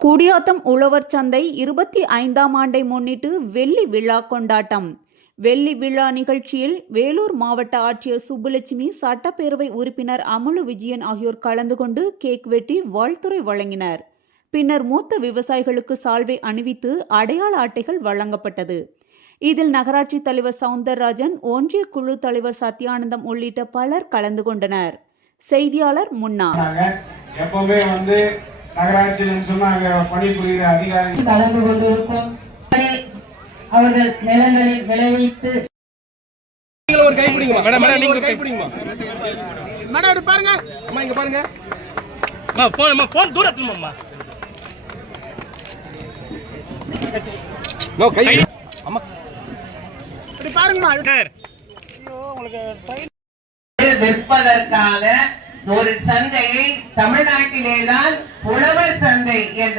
குடியாத்தம் உழவர் சந்தை இருபத்தி ஐந்தாம் ஆண்டை முன்னிட்டு வெள்ளி விழா கொண்டாட்டம். வெள்ளி விழா நிகழ்ச்சியில் வேலூர் மாவட்ட ஆட்சியர் சுப்புலட்சுமி சட்டப்பேரவை உறுப்பினர் அமுலு விஜயன் ஆகியோர் கலந்து கொண்டு கேக் வெட்டி வாழ்த்துறை வழங்கினர். பின்னர் மூத்த விவசாயிகளுக்கு சால்வை அணிவித்து அடையாள அட்டைகள் வழங்கப்பட்டது. இதில் நகராட்சி தலைவர் சவுந்தரராஜன் ஒன்றிய குழு தலைவர் சத்யானந்தம் உள்ளிட்ட பலர் கலந்து கொண்டனர். செய்தியாளர் முன்னா. எப்பவுமே வந்து நகராட்சியில் சொன்னாங்க பணிபுரிகிற அதிகாரி. கலந்து கொண்டிருக்கும் அவர்கள் நிலங்களில் விளைவித்து ஒரு கை பிடிங்கம்மா. மேடம் மேடம் நீங்க ஒரு கை பிடிங்கம்மா. மேடம் இப்படி பாருங்க. அம்மா இங்க பாருங்க. அம்மா போன் அம்மா போன் தூரத்துல அம்மா. நோ கை அம்மா. இப்படி பாருங்கம்மா. சார். விற்பதற்கான ஒரு சந்தையை தமிழ்நாட்டிலேதான் உழவர் சந்தை என்ற